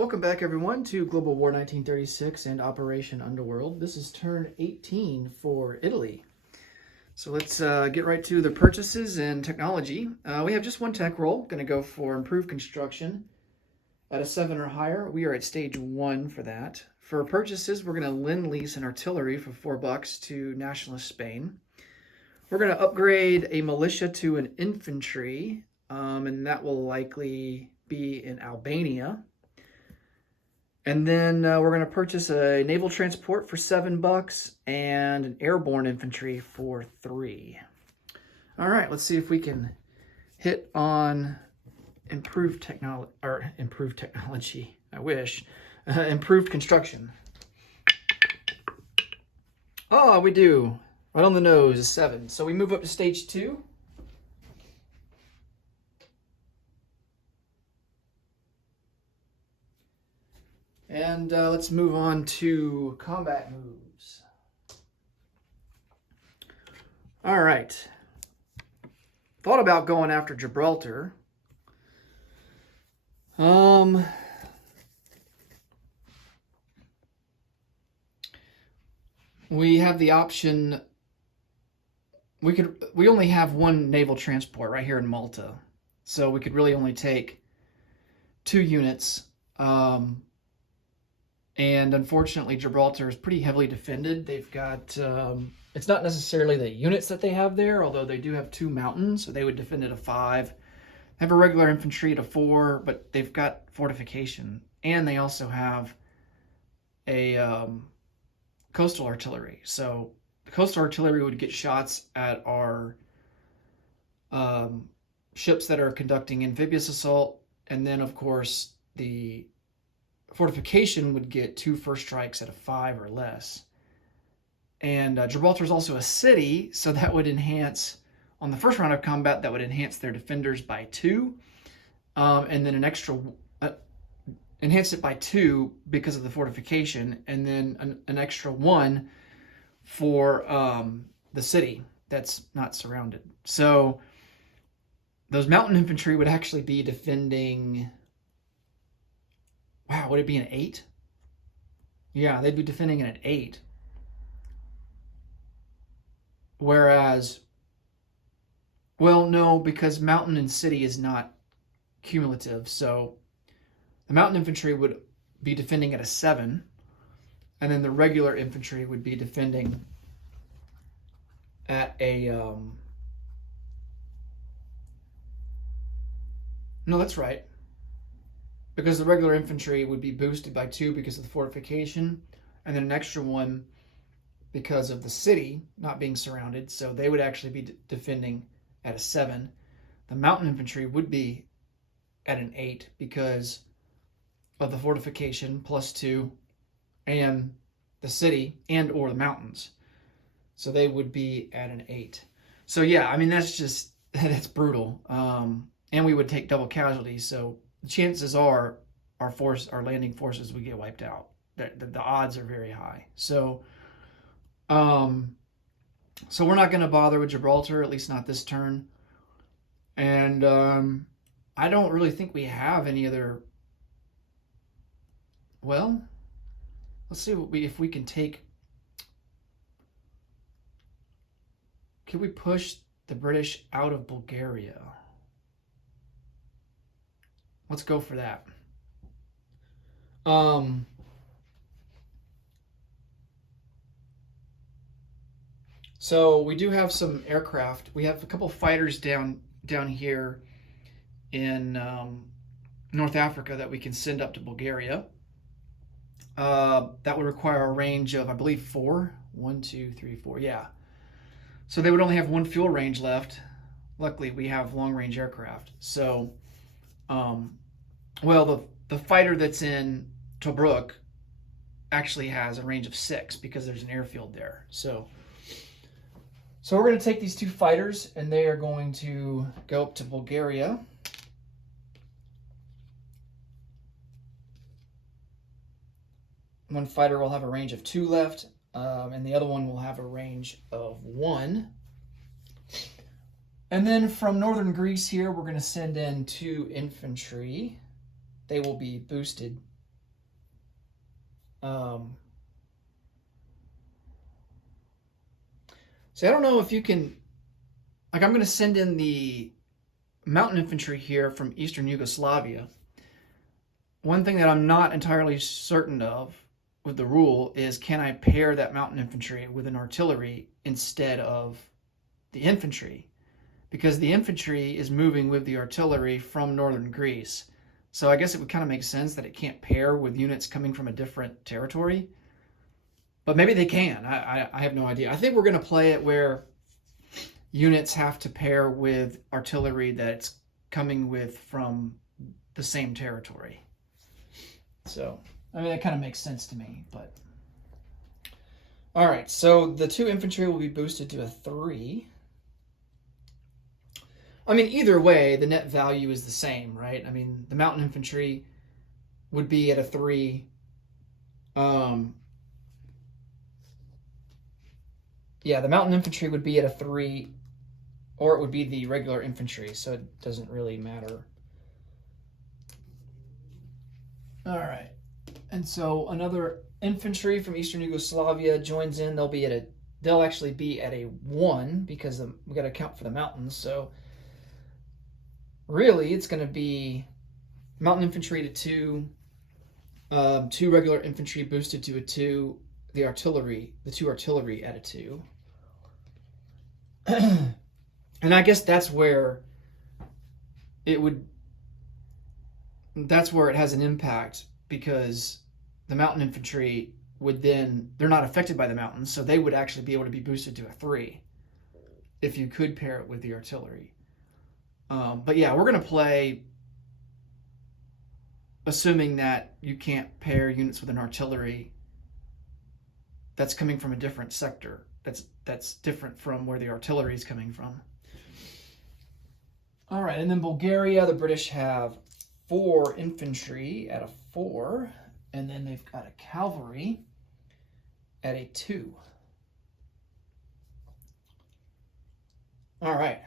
Welcome back, everyone, to Global War 1936 and Operation Underworld. This is turn 18 for Italy. So let's get right to the purchases and technology. We have just one tech roll. Going to go for improved construction at a 7 or higher. We are at stage 1 for that. For purchases, we're going to lend-lease an artillery for $4 to Nationalist Spain. We're going to upgrade a militia to an infantry, and that will likely be in Albania. And then we're going to purchase a naval transport for $7 and an airborne infantry for $3. All right, let's see if we can hit on improved technology. I wish. Improved construction. Oh, we do. Right on the nose is 7. So we move up to stage 2. And let's move on to combat moves. All right. Thought about going after Gibraltar. We have the option. We only have one naval transport right here in Malta, so we could really only take 2 units. And unfortunately, Gibraltar is pretty heavily defended. They've got, it's not necessarily the units that they have there, although they do have 2 mountains, so they would defend at a 5. They have a regular infantry at a 4, but they've got fortification. And they also have a coastal artillery. So the coastal artillery would get shots at our ships that are conducting amphibious assault. And then, of course, the fortification would get 2 first strikes at a 5 or less. And Gibraltar is also a city, so that would enhance, on the first round of combat, that would enhance their defenders by 2. And then an extra, enhance it by 2 because of the fortification, and then an extra 1 for the city that's not surrounded. So those mountain infantry would actually be defending... Wow, would it be an 8? Yeah, they'd be defending at an 8. Whereas, well, no, because mountain and city is not cumulative. So the mountain infantry would be defending at a 7. And then the regular infantry would be defending at a... No, that's right. Because the regular infantry would be boosted by 2 because of the fortification, and then an extra 1 because of the city not being surrounded, so they would actually be defending at a 7. The mountain infantry would be at an 8 because of the fortification plus 2 and the city and or the mountains. So they would be at an 8. So yeah, I mean, that's brutal. And we would take double casualties, so the chances are our landing forces would get wiped out. The odds are very high. So so we're not going to bother with Gibraltar, at least not this turn. And I don't really think we have any other... Well, let's see if we can take... Can we push the British out of Bulgaria? Let's go for that. So we do have some aircraft. We have a couple fighters down here in North Africa that we can send up to Bulgaria. That would require a range of, I believe, 4. 1, 2, 3, 4. Yeah. So they would only have 1 fuel range left. Luckily, we have long-range aircraft. So... well, the fighter that's in Tobruk actually has a range of 6 because there's an airfield there. So we're going to take these 2 fighters, and they are going to go up to Bulgaria. One fighter will have a range of 2 left, and the other one will have a range of 1. And then from northern Greece here, we're going to send in 2 infantry. They will be boosted So I don't know if you can, like, I'm going to send in the mountain infantry here from Eastern Yugoslavia. One thing that I'm not entirely certain of with the rule is, can I pair that mountain infantry with an artillery instead of the infantry? Because the infantry is moving with the artillery from northern Greece. So I guess it would kind of make sense that it can't pair with units coming from a different territory. But maybe they can. I have no idea. I think we're going to play it where units have to pair with artillery that's coming with from the same territory. So, I mean, that kind of makes sense to me. But all right, so the 2 infantry will be boosted to a 3. I mean, either way, the net value is the same, right? I mean, the mountain infantry would be at a 3. Yeah, the mountain infantry would be at a 3, or it would be the regular infantry, so it doesn't really matter. All right, and so another infantry from Eastern Yugoslavia joins in. They'll actually be at a 1 because we got to account for the mountains. So really, it's going to be mountain infantry to 2, 2 regular infantry boosted to a 2, the 2 artillery at a 2. And I guess that's where it has an impact, because the mountain infantry they're not affected by the mountains, so they would actually be able to be boosted to a 3 if you could pair it with the artillery. But yeah, we're going to play assuming that you can't pair units with an artillery that's coming from a different sector. That's different from where the artillery is coming from. All right, and then Bulgaria, the British have 4 infantry at a 4, and then they've got a cavalry at a 2. All right.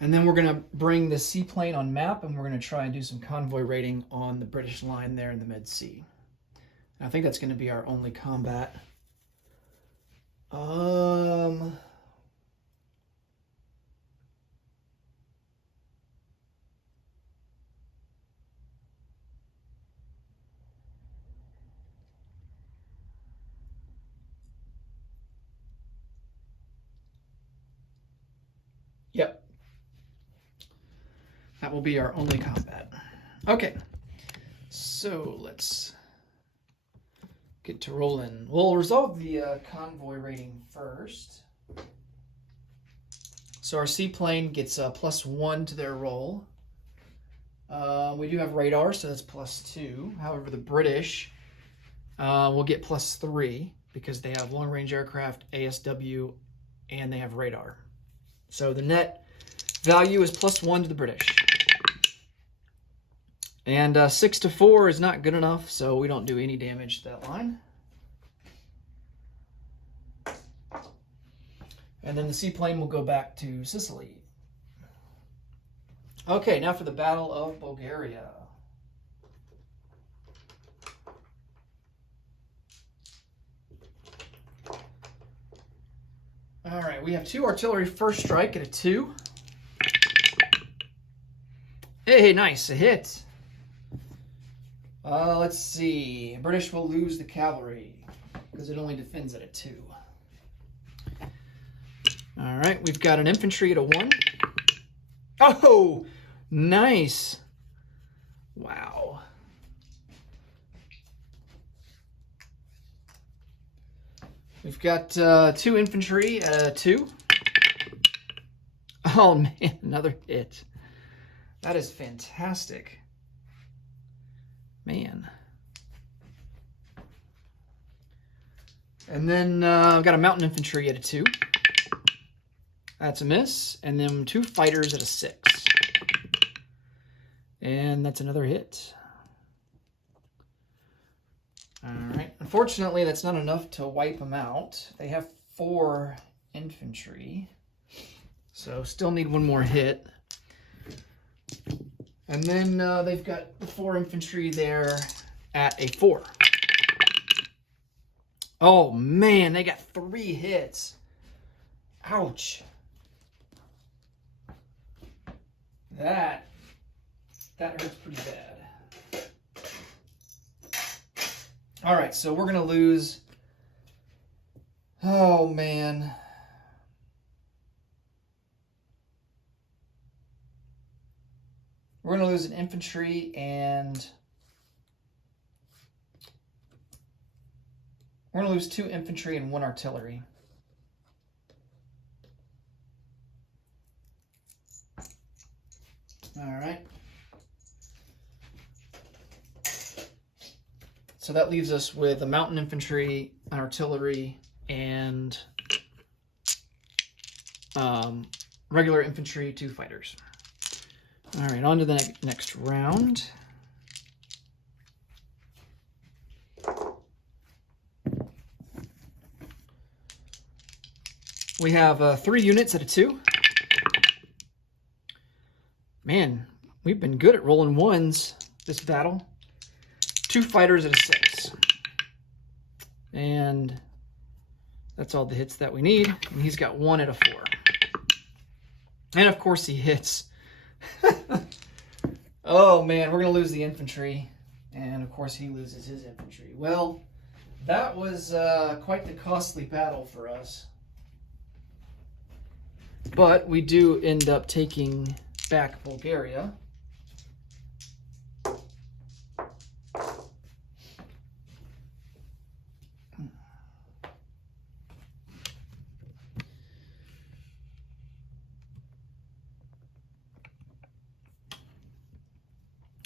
And then we're going to bring the seaplane on map, and we're going to try and do some convoy raiding on the British line there in the Med Sea. And I think that's going to be our only combat. Yep. That will be our only combat. Okay. So let's get to rolling. We'll resolve the convoy rating first. So our seaplane gets +1 to their roll. We do have radar, so that's +2. However, the British will get +3 because they have long-range aircraft, ASW, and they have radar. So the net value is +1 to the British. And 6 to 4 is not good enough, so we don't do any damage to that line. And then the seaplane will go back to Sicily. Okay, now for the Battle of Bulgaria. All right, we have 2 artillery first strike at a 2. Hey, nice, a hit. Let's see. British will lose the cavalry because it only defends at a 2. All right, we've got an infantry at a 1. Oh, nice. Wow. We've got 2 infantry at a 2. Oh, man, another hit. That is fantastic. Man. And then I've got a mountain infantry at a 2. That's a miss. And then 2 fighters at a 6. And that's another hit. All right. Unfortunately, that's not enough to wipe them out. They have 4 infantry. So still need 1 more hit. And then they've got the 4 infantry there at a 4. Oh man, they got 3 hits. Ouch. That hurts pretty bad. All right, so we're gonna lose. Oh man. We're gonna lose an infantry and we're gonna lose 2 infantry and 1 artillery. All right. So that leaves us with a mountain infantry, an artillery, and regular infantry, 2 fighters. All right, on to the next round. We have 3 units at a 2. Man, we've been good at rolling 1s this battle. 2 fighters at a 6. And that's all the hits that we need. And he's got 1 at a 4. And of course he hits. Oh man, we're going to lose the infantry. And of course he loses his infantry. Well, that was quite the costly battle for us. But we do end up taking back Bulgaria.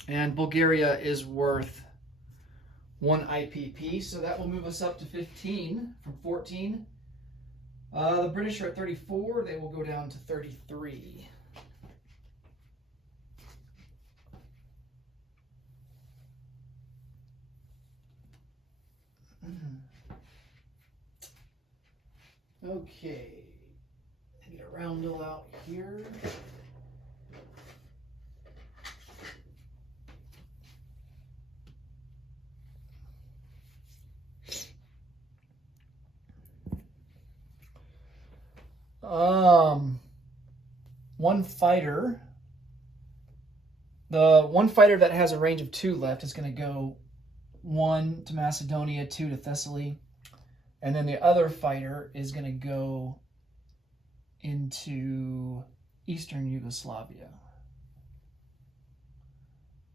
And Bulgaria is worth 1 IPP, so that will move us up to 15 from 14. The British are at 34. They will go down to 33. Okay. Get a roundel out here. One fighter. The one fighter that has a range of 2 left is going to go 1 to Macedonia, 2 to Thessaly. And then the other fighter is going to go into Eastern Yugoslavia.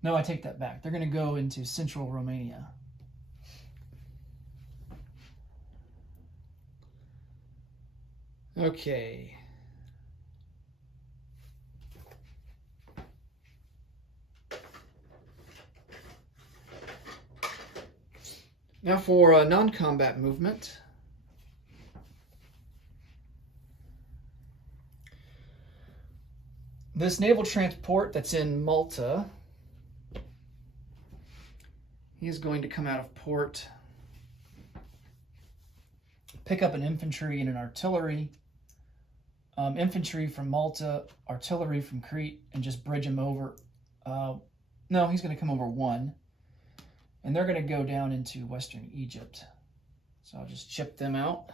No, I take that back. They're going to go into Central Romania. Okay. Now for a non-combat movement. This naval transport that's in Malta, he's going to come out of port, pick up an infantry and an artillery, infantry from Malta, artillery from Crete, and just bridge him over. No, he's going to come over 1. And they're going to go down into Western Egypt. So I'll just chip them out.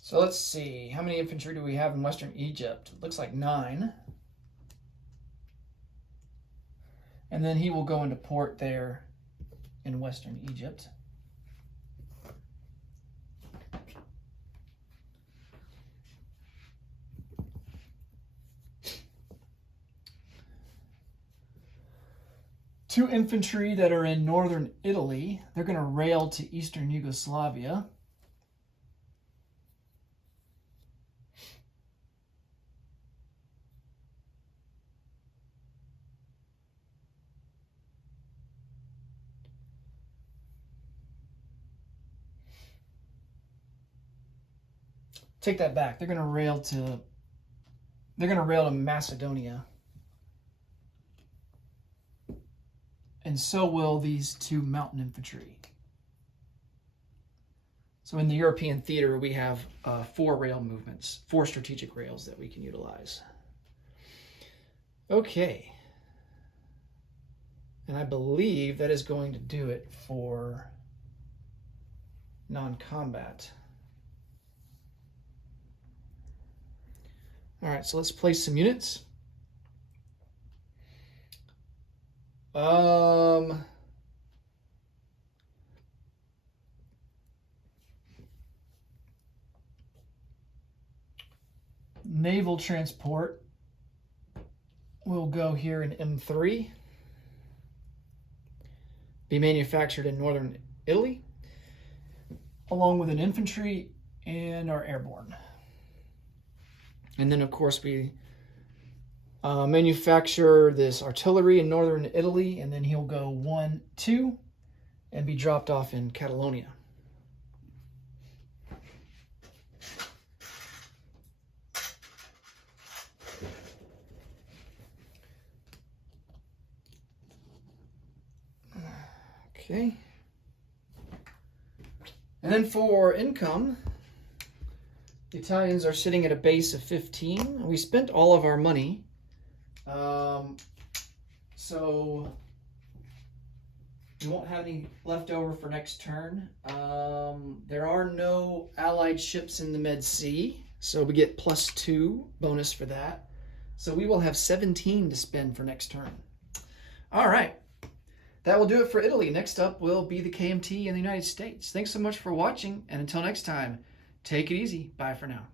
So let's see, how many infantry do we have in Western Egypt? It looks like 9. And then he will go into port there in Western Egypt. Two infantry that are in northern Italy, they're going to rail to Eastern Yugoslavia. Take that back. They're going to rail to They're going to rail to Macedonia. And so will these two mountain infantry. So in the European theater, we have 4 rail movements, 4 strategic rails that we can utilize. Okay. And I believe that is going to do it for non-combat. All right, so let's place some units. Naval transport will go here in M3. Be manufactured in northern Italy, along with an infantry and our airborne. And then, of course, we manufacture this artillery in northern Italy, and then he'll go 1, 2, and be dropped off in Catalonia. Okay. And then for income, the Italians are sitting at a base of 15. We spent all of our money. So we won't have any left over for next turn. There are no allied ships in the Med Sea, so we get +2 bonus for that. So we will have 17 to spend for next turn. All right. That will do it for Italy. Next up will be the KMT in the United States. Thanks so much for watching, and until next time, take it easy. Bye for now.